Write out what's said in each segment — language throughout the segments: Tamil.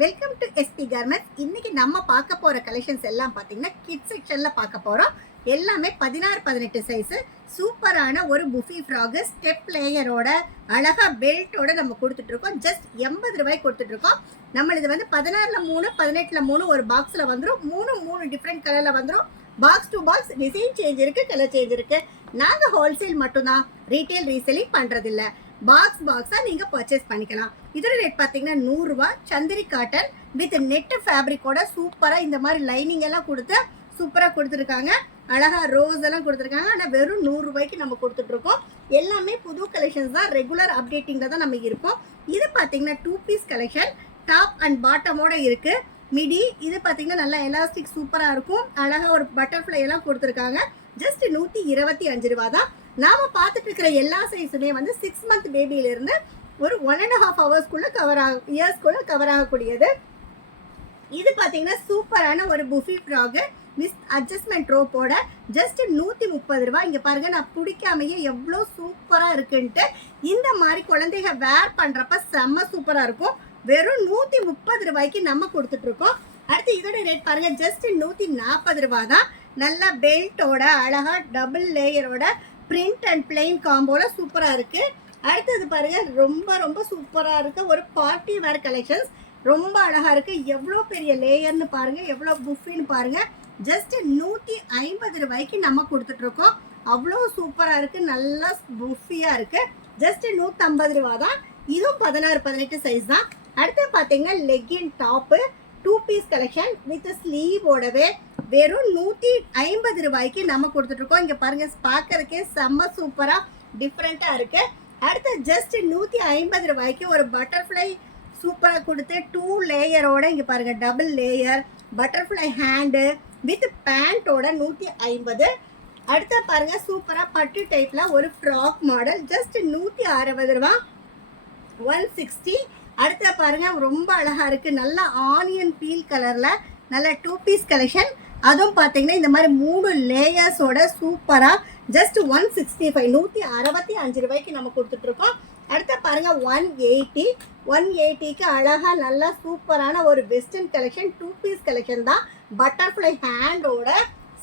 Welcome to SP garments. இன்னைக்கு நம்ம பார்க்க போற கலெக்ஷன்ஸ் எல்லாம் பார்த்தீங்கன்னா கிட்ஸ் செக்ஷன்ல பார்க்க போறோம். எல்லாமே 16-18 சைஸ் சூப்பரான ஒரு புஃபி ஃப்ராக் ஸ்டெப் லேயரோட அழகா பெல்ட்டோட நம்ம கொடுத்துட்டு இருக்கோம். ஜஸ்ட் 80 ரூபாய்க்கு கொடுத்துட்டு இருக்கோம். நம்ம இது வந்து 16ல 3 18ல 3 ஒரு பாக்ஸ்ல வந்துடும். மூணு டிஃப்ரெண்ட் கலர்ல வந்துடும். Box to box design change இருக்கு, கலர் சேஞ்ச் இருக்கு. நாங்க ஹோல்சேல் மட்டும்தான், ரீட்டைல் ரீசெல்லிங் பண்றது இல்ல. பாக்ஸா நீங்க பர்ச்சேஸ் பண்ணிக்கலாம். இதோட ரேட் பாத்தீங்கன்னா 100 ரூபாய். சந்திரி காட்டன் வித் நெட் ஃபேப்ரிக்கோட சூப்பரா இந்த மாதிரி லைனிங் எல்லாம் கொடுத்து சூப்பரா கொடுத்துருக்காங்க. அழகா ரோஸ் எல்லாம் கொடுத்துருக்காங்க. ஆனா வெறும் 100 ரூபாய்க்கு நம்ம கொடுத்துட்டு இருக்கோம். எல்லாமே புது கலெக்ஷன்ஸ் தான், ரெகுலர் அப்டேட்டிங்ல தான் நம்ம இருப்போம். இது பாத்தீங்கன்னா 2 பீஸ் கலெக்ஷன், டாப் அண்ட் பாட்டமோட இருக்கு. மிடி இது பாத்தீங்கன்னா நல்லா எலாஸ்டிக் சூப்பரா இருக்கும். அழகா ஒரு பட்டர்ஃப்ளை எல்லாம் கொடுத்துருக்காங்க. ஜஸ்ட் 125 ரூபா தான். நாம பார்த்துட்டு இருக்கிற எல்லா சைஸுமே வந்து 6 மந்த் பேபியில இருந்து ஒரு 1.5 ஹவர்ஸ்க்குள்ள இயர்ஸ்க்குள்ள கவர் ஆகக்கூடியது. இது பாத்தீங்கன்னா சூப்பரான ஒரு புஃபி ஃப்ராக் வித் அட்ஜஸ்ட்மெண்ட் ரோப்போட ஜஸ்ட் 130 ரூபாய். இங்க பாருங்க, நான் பிடிக்காமையே எவ்வளோ சூப்பரா இருக்குன்ட்டு. இந்த மாதிரி குழந்தைங்க வேர் பண்றப்ப செம்ம சூப்பரா இருக்கும். வெறும் 130 ரூபாய்க்கு நம்ம கொடுத்துட்டு இருக்கோம். அடுத்து இதோட ரேட் பாருங்க, ஜஸ்ட் 140 ரூபாய் தான். நல்லா பெல்ட்டோட அழகா டபுள் லேயரோட பிரிண்ட் அண்ட் பிளெயின் காம்போல சூப்பரா இருக்கு. அடுத்தது பாருங்க, ரொம்ப சூப்பரா இருக்கு. ஒரு பார்ட்டி வேர் கலெக்ஷன்ஸ் ரொம்ப அழகா இருக்கு. எவ்வளோ பெரிய லேயர்னு பாருங்க, எவ்வளோ புஃபின்னு பாருங்க. ஜஸ்ட் 150 ரூபாய்க்கு நம்ம கொடுத்துட்டு இருக்கோம். அவ்வளோ சூப்பரா இருக்கு, நல்லா புஃபியா இருக்கு. ஜஸ்ட் 150 ரூபா தான். இதுவும் 16-18 சைஸ் தான். அடுத்து பாத்தீங்கன்னா legging top 2 piece collection with ஸ்லீவோடவே வெறும் 150 ரூபாய்க்கு நம்ம கொடுத்துட்டு இருக்கோம். இங்க பாருங்க, பார்க்கறதுக்கே செம்ம சூப்பரா டிஃப்ரெண்டா இருக்கு. அடுத்து ஜஸ்ட் 150 ரூபாய்க்கு ஒரு பட்டர்ஃப்ளை சூப்பரா கொடுத்து 2 லேயரோட இங்க பாருங்க, double layer butterfly hand with பேண்டோட 150. அடுத்த பாருங்க, சூப்பரா பட்டு டைப்ல ஒரு ஃப்ராக் மாடல் ஜஸ்ட் 160 ரூபாய் 160. அடுத்த பாருங்க, ரொம்ப அழகா இருக்கு. நல்ல ஆனியன் பீல் கலர்ல நல்ல 2 பீஸ் கலெக்ஷன். அதுவும் பாத்தீங்கன்னா இந்த மாதிரி 3 லேயர்ஸோட சூப்பரா ஜஸ்ட் 165 165 ரூபாய்க்கு நம்ம கொடுத்துட்டு இருக்கோம். அடுத்த பாருங்க 180க்கு அழகா நல்லா சூப்பரான ஒரு வெஸ்டர்ன் கலெக்ஷன் 2 பீஸ் கலெக்ஷன் தான். பட்டர்ஃப்ளை ஹேண்டோட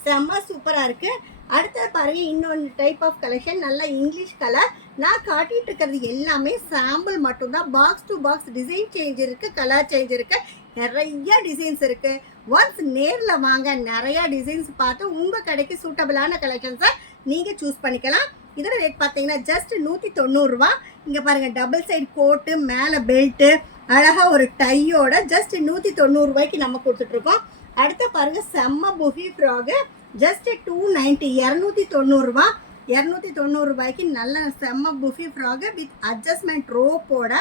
செம்ம சூப்பரா இருக்கு. அடுத்த பாருங்க, இன்னொன்று டைப் ஆஃப் கலெக்ஷன், நல்லா இங்கிலீஷ் கலர். நான் காட்டிட்டு இருக்கிறது எல்லாமே சாம்பிள் மட்டும்தான். Box to box design change இருக்கு, கலர் சேஞ்ச் இருக்கு, நிறைய டிசைன்ஸ் இருக்கு. ஒன்ஸ் நேர்ல வாங்க, நிறைய டிசைன்ஸ் பார்த்து உங்க கடைக்கு சூட்டபிளான கலெக்ஷன்ஸை நீங்க சூஸ் பண்ணிக்கலாம். இதோட ரேட் பார்த்தீங்கன்னா ஜஸ்ட் 190 ரூபாய். இங்க பாருங்க, டபுள் சைடு கோட்டு, மேல பெல்ட், அழகா ஒரு டையோட ஜஸ்ட் 190 ரூபாய்க்கு நம்ம கொடுத்துட்டு இருக்கோம். அடுத்த பாருங்க, செம்ம புஃபி ஃப்ராக் ஜஸ்ட் 290 290 ரூபாய் 290 ரூபாய்க்கு நல்ல செம்ம புஃபி ஃப்ராக் வித் அட்ஜஸ்ட்மெண்ட் ரோப்போட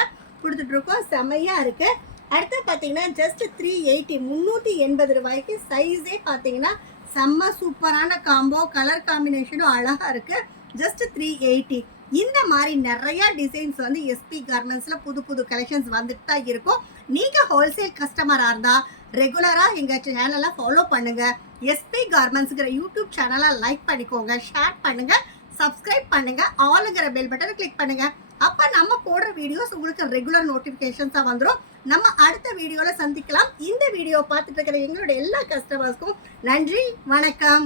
கொடுத்துட்டு இருக்கோம். செம்மையா இருக்கு. அடுத்து பார்த்தீங்கன்னா ஜஸ்ட் 380 380 ரூபாய்க்கு சைஸே பார்த்தீங்கன்னா செம்ம சூப்பரான காம்போ, கலர் காம்பினேஷனும் அழகா இருக்கு. ஜஸ்ட் 380. இந்த மாதிரி நிறைய டிசைன்ஸ் வந்து எஸ்பி கார்மெண்ட்ஸ்ல புது கலெக்ஷன்ஸ் வந்துட்டு தான் இருக்கும். நீங்க ஹோல்சேல் கஸ்டமரா இருந்தா ரெகுலரா எங்க சேனலை ஃபாலோ பண்ணுங்க. எஸ்பி கார்மெண்ட்ஸ்ங்கிற யூடியூப் சேனலை லைக் பண்ணிக்கோங்க, ஷேர் பண்ணுங்க, சப்ஸ்கிரைப் பண்ணுங்க, ஆளுங்கிற பெல் பட்டனை கிளிக் பண்ணுங்க. அப்ப நம்ம போடுற வீடியோஸ் உங்களுக்கு ரெகுலர் நோட்டிபிகேஷன்ஸா வந்துடும். நம்ம அடுத்த வீடியோல சந்திக்கலாம். இந்த வீடியோ பார்த்துட்டு இருக்கிற எங்களோட எல்லா கஸ்டமர்ஸ்க்கும் நன்றி, வணக்கம்.